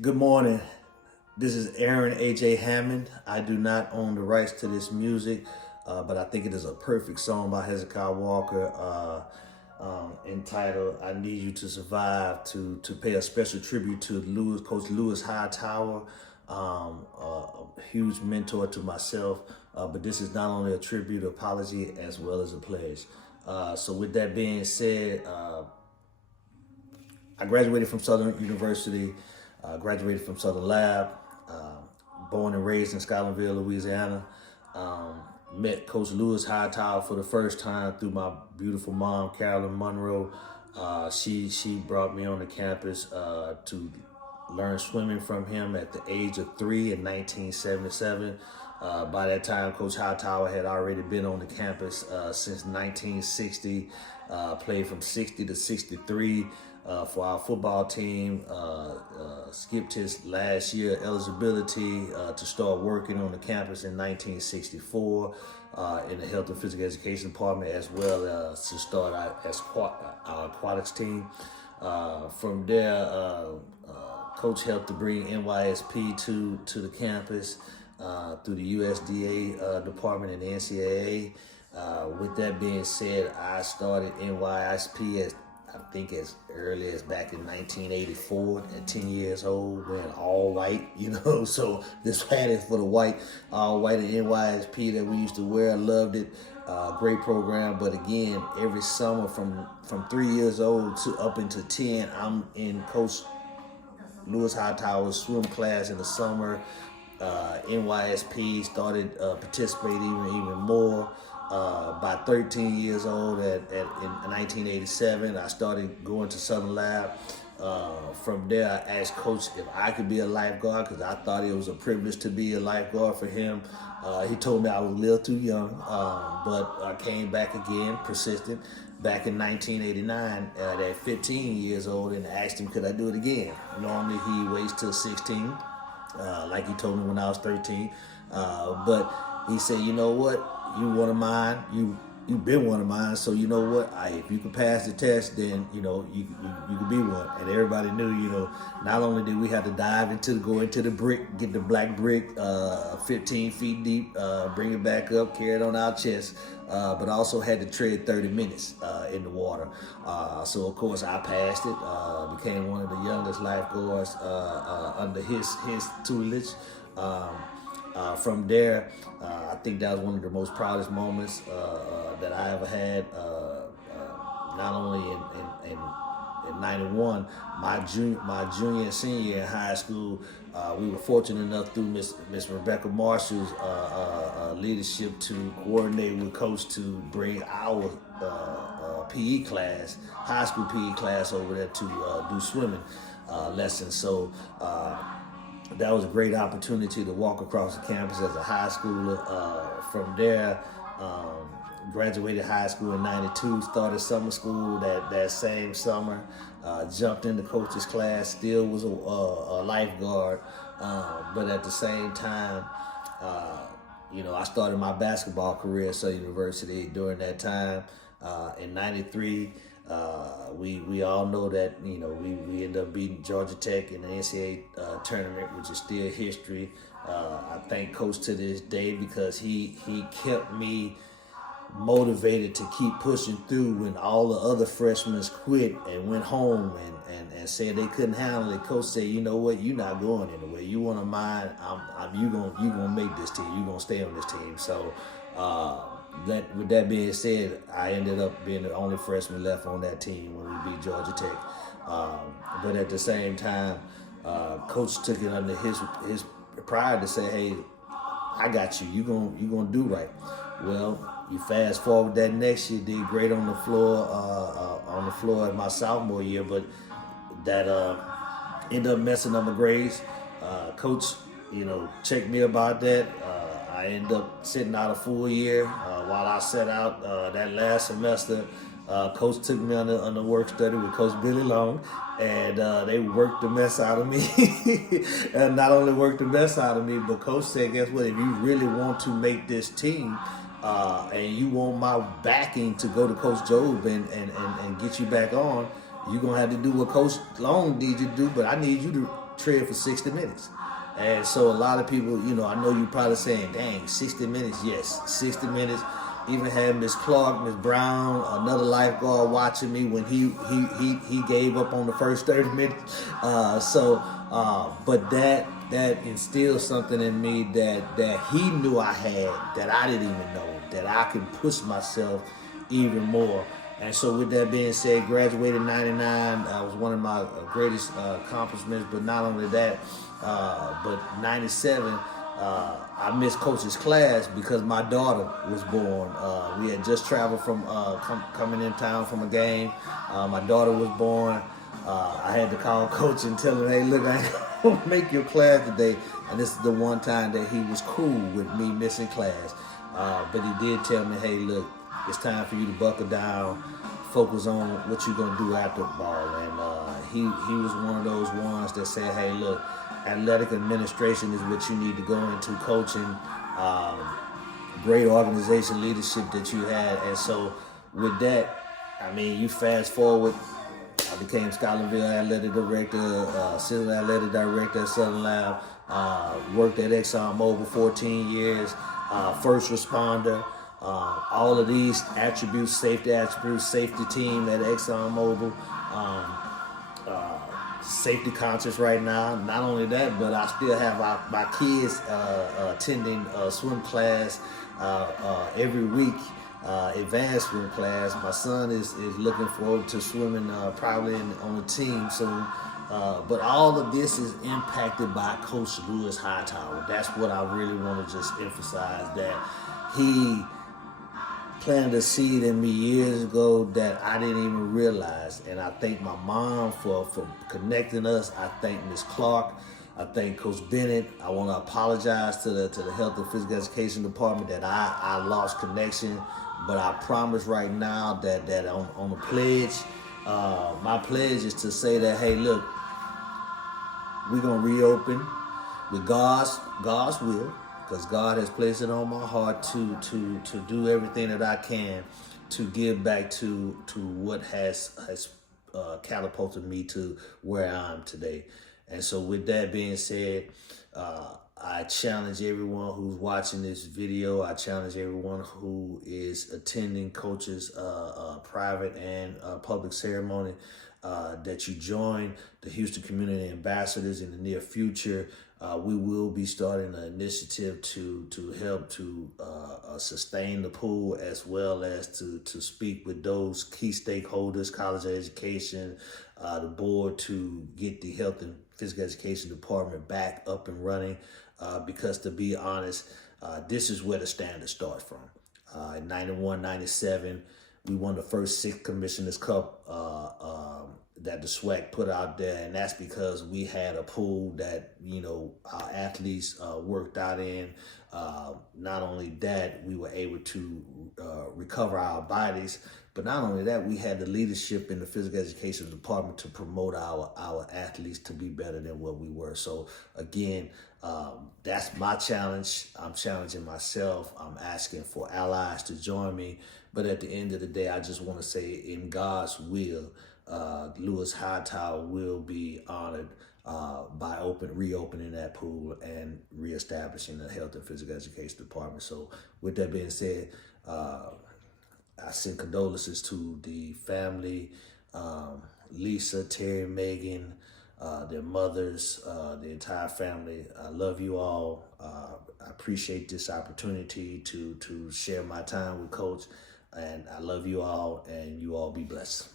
Good morning. This is Aaron A.J. Hammond. I do not own the rights to this music, but I think it is a perfect song by Hezekiah Walker entitled I Need You to Survive to pay a special tribute to Coach Louis Hightower, a huge mentor to myself. But this is not only a tribute, apology, as well as a pledge. So with that being said, I graduated from Southern University, graduated from Southern Lab, born and raised in Scotlandville, Louisiana. Met Coach Louis Hightower for the first time through my beautiful mom, Carolyn Monroe. She brought me on the campus to learn swimming from him at the age of 3 in 1977. By that time, Coach Hightower had already been on the campus since 1960, played from 60 to 63 for our football team, skipped his last year eligibility to start working on the campus in 1964 in the health and physical education department, as well as to start as our aquatics team. From there, Coach helped to bring NYSP to the campus through the USDA department and the NCAA. With that being said, I started NYSP as early as back in 1984 at 10 years old, wearing all white, so this hat is for the all white at NYSP that we used to wear. I loved it. Great program, but again, every summer from 3 years old to up into 10, I'm in Coach Louis Hightower's swim class in the summer. NYSP started participating even more. By 13 years old in 1987, I started going to Southern Lab. From there, I asked Coach if I could be a lifeguard because I thought it was a privilege to be a lifeguard for him. He told me I was a little too young, but I came back again, persistent, back in 1989 at 15 years old, and asked him could I do it again. Normally he waits till 16, like he told me when I was 13, but he said, you know what? You one of mine. You've been one of mine. So you know what? If you can pass the test, then you can be one. And everybody knew. Not only did we have to go into the brick, get the black brick, 15 feet deep, bring it back up, carry it on our chest, but also had to tread 30 minutes in the water. So of course I passed it. Became one of the youngest lifeguards under his tutelage. From there, I think that was one of the most proudest moments that I ever had. Not only in 91, my junior and senior year in high school, we were fortunate enough through Miss Rebecca Marshall's leadership to coordinate with Coach to bring our PE class, high school PE class, over there to do swimming lessons. So. That was a great opportunity to walk across the campus as a high schooler. From there, graduated high school in 92, started summer school that same summer, jumped into coach's class, still was a lifeguard, but at the same time, I started my basketball career at Southern University during that time. In 93, we all know that we ended up beating Georgia Tech in the NCAA tournament, which is still history. I thank Coach to this day because he kept me motivated to keep pushing through when all the other freshmen quit and went home and said they couldn't handle it. Coach said, you know what, you're not going anywhere. You one of mine. You gonna make this team. You gonna stay on this team. So. With that being said, I ended up being the only freshman left on that team when we beat Georgia Tech. But at the same time, Coach took it under his pride to say, "Hey, I got you. You gonna do right." Well, you fast forward that next year, did great on the floor at my sophomore year, but that ended up messing up my grades. Coach, checked me about that. I ended up sitting out a full year. While I sat out that last semester, Coach took me on the work study with Coach Billy Long, and they worked the mess out of me. And not only worked the mess out of me, but Coach said, guess what? If you really want to make this team, and you want my backing to go to Coach Job and get you back on, you're going to have to do what Coach Long needs you to do, but I need you to tread for 60 minutes. And so a lot of people, I know you probably saying, dang, 60 minutes. Yes, 60 minutes. Even had Miss Clark, Miss Brown, another lifeguard watching me when he gave up on the first 30 minutes. But that instilled something in me that he knew I had that I didn't even know, that I can push myself even more. And so with that being said, graduated in 99 was one of my greatest accomplishments. But not only that, but 97, I missed Coach's class because my daughter was born. We had just traveled from coming in town from a game. My daughter was born. I had to call Coach and tell him, hey, look, I ain't gonna make your class today. And this is the one time that he was cool with me missing class. But he did tell me, hey, look, it's time for you to buckle down, focus on what you're going to do after ball. And he was one of those ones that said, hey, look, athletic administration is what you need to go into, coaching, great organization leadership that you had. And so with that, I mean, you fast forward, I became Scotlandville athletic director, assistant athletic director at Southern Lab, worked at ExxonMobil 14 years, first responder, all of these attributes, safety team at ExxonMobil, safety conscious right now. Not only that, but I still have my kids attending swim class every week, advanced swim class. My son is looking forward to swimming probably on the team soon. But all of this is impacted by Coach Louis Hightower. That's what I really want to just emphasize, that he planted a seed in me years ago that I didn't even realize. And I thank my mom for connecting us. I thank Miss Clark. I thank Coach Bennett. I want to apologize to the Health and Physical Education Department that I lost connection. But I promise right now that on the pledge, my pledge is to say that, hey, look, we're going to reopen with God's will, because God has placed it on my heart to do everything that I can to give back to what has catapulted me to where I am today. And so with that being said, I challenge everyone who's watching this video. I challenge everyone who is attending Coach's private and public ceremony that you join the Houston Community Ambassadors in the near future. We will be starting an initiative to help to sustain the pool, as well as to speak with those key stakeholders, college education, the board, to get the Health and Physical Education Department back up and running. Because to be honest, this is where the standard starts from. In 91, 97, we won the first 6 Commissioners Cup that the SWAC put out there, and that's because we had a pool that our athletes worked out in. Not only that, we were able to recover our bodies, but not only that, we had the leadership in the physical education department to promote our athletes to be better than what we were. So again, that's my challenge. I'm challenging myself. I'm asking for allies to join me. But at the end of the day, I just want to say, in God's will, Louis Hightower will be honored by reopening that pool and reestablishing the Health and Physical Education Department. So with that being said, I send condolences to the family, Lisa, Terry, Megan, their mothers, the entire family. I love you all. I appreciate this opportunity to share my time with Coach, and I love you all, and you all be blessed.